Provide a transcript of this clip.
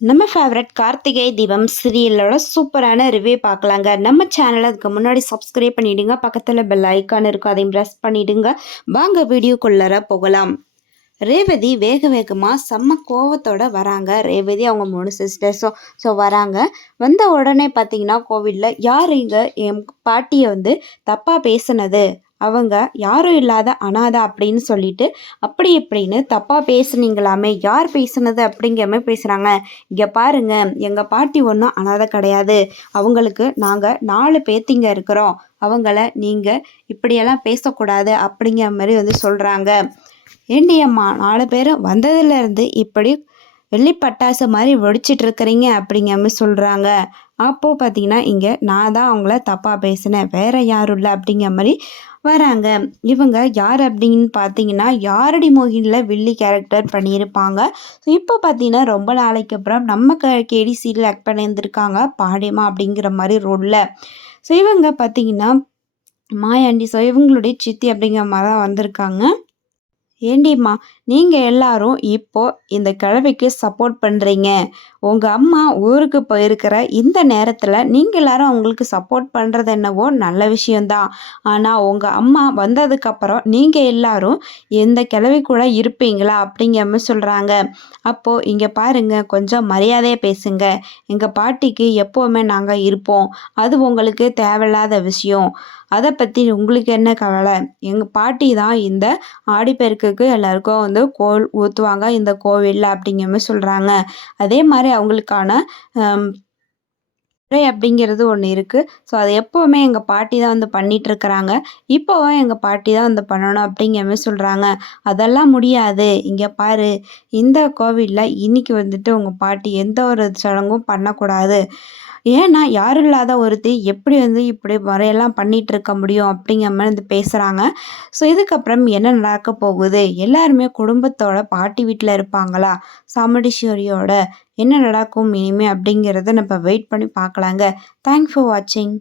நம்ம ஃபேவரட் கார்த்திகை தீபம் சீரியலோட சூப்பரான ரிவ்யூ பார்க்கலாங்க. நம்ம சேனலை அதுக்கு முன்னாடி சப்ஸ்கிரைப் பண்ணிவிடுங்க பக்கத்தில் பெல் ஐக்கான் இருக்கும் அதையும் ப்ரெஸ் பண்ணிவிடுங்க வாங்க வீடியோக்குள்ளர போகலாம். ரேவதி வேக வேகமாக செம்ம கோவத்தோட வராங்க. ரேவதி அவங்க மூணு சிஸ்டர்ஸும் ஸோ வராங்க. வந்த உடனே பார்த்தீங்கன்னா கோவிலில் யார் இங்கே என் பாட்டியை வந்து தப்பாக பேசுனது? அவங்க யாரும் இல்லாத அனாதை அப்படின்னு சொல்லிட்டு அப்படி இப்படின்னு தப்பாக பேசுனீங்களாமே யார் பேசுனது அப்படிங்கிறமே பேசுகிறாங்க இங்கே பாருங்க எங்கள் பாட்டி ஒன்றும் அனாதை கிடையாது. அவங்களுக்கு நாங்கள் நாலு பேத்திங்க இருக்கிறோம். அவங்கள நீங்கள் இப்படியெல்லாம் பேசக்கூடாது அப்படிங்கிற மாதிரி வந்து சொல்கிறாங்க ஏண்டி அம்மா நாலு பேரும் வந்ததுலேருந்து இப்படி வெள்ளி பட்டாசு மாதிரி வெடிச்சிட்டு இருக்கிறீங்க அப்படிங்கிற சொல்கிறாங்க அப்போது பார்த்தீங்கன்னா இங்கே நான் தான் அவங்கள தப்பாக பேசினேன். வேற யாரும் இல்லை அப்படிங்கிற மாதிரி வராங்க. இவங்க யார் அப்படின்னு பார்த்தீங்கன்னா யாரடி மோகினில் வில்லி கேரக்டர் பண்ணியிருப்பாங்க. ஸோ இப்போ பார்த்தீங்கன்னா ரொம்ப நாளைக்கு அப்புறம் நம்ம க கேடி சீரியல் ஆக்ட் பண்ணியிருந்திருக்காங்க பாடியமா அப்படிங்கிற மாதிரி ரோலில் ஸோ இவங்க பார்த்தீங்கன்னா மாயாண்டி ஸோ இவங்களுடைய சித்தி அப்படிங்கிற மாதிரி தான் வந்திருக்காங்க. ஏண்டிம்மா நீங்கள் எல்லாரும் இப்போ இந்த கிழவிக்கு சப்போர்ட் பண்ணுறீங்க உங்கள் அம்மா ஊருக்கு போயிருக்கிற இந்த நேரத்தில் நீங்கள் எல்லாரும் அவங்களுக்கு சப்போர்ட் பண்ணுறது என்னவோ நல்ல விஷயந்தான் ஆனால் உங்கள் அம்மா வந்ததுக்கப்புறம் நீங்கள் எல்லாரும் எந்த கிழவி கூட இருப்பீங்களா அப்படிங்கிற மாதிரி சொல்கிறாங்க அப்போது இங்கே பாருங்கள் கொஞ்சம் மரியாதையாக பேசுங்க. எங்கள் பாட்டிக்கு எப்போவுமே நாங்கள் இருப்போம். அது உங்களுக்கு தேவையில்லாத விஷயம். அதை பற்றி உங்களுக்கு என்ன கவலை? எங்கள் பாட்டி தான் இந்த ஆடிப்பெருக்குக்கு எல்லாருக்கும் வந்து கோல் ஊற்றுவாங்க இந்த கோவிலில் அப்படிங்கிற மாதிரி சொல்கிறாங்க அதே மாதிரி அவங்களுக்கான முறை அப்படிங்கிறது ஒன்று இருக்குது ஸோ அது எப்போவுமே எங்கள் பாட்டி தான் வந்து பண்ணிகிட்ருக்குறாங்க இப்போவும் எங்கள் பாட்டி தான் வந்து பண்ணணும் அப்படிங்கிற மாதிரி சொல்கிறாங்க அதெல்லாம் முடியாது. இங்கே பாரு இந்த கோவிலில் இன்றைக்கி வந்துட்டு உங்கள் பாட்டி எந்த ஒரு சடங்கும் பண்ணக்கூடாது. ஏன்னா யாரும் இல்லாத ஒருத்தி எப்படி வந்து இப்படி முறையெல்லாம் பண்ணிகிட்டு இருக்க முடியும் அப்படிங்கிற மாதிரி வந்து பேசுகிறாங்க ஸோ இதுக்கப்புறம் என்ன நடக்க போகுது? எல்லாருமே குடும்பத்தோட பாட்டி வீட்டில் இருப்பாங்களா? சாமுண்டீஸ்வரியோட என்ன நடக்கும் இனிமே அப்படிங்கிறத நம்ம வெயிட் பண்ணி பார்க்கலாங்க. தேங்க்ஸ் ஃபார் வாட்சிங்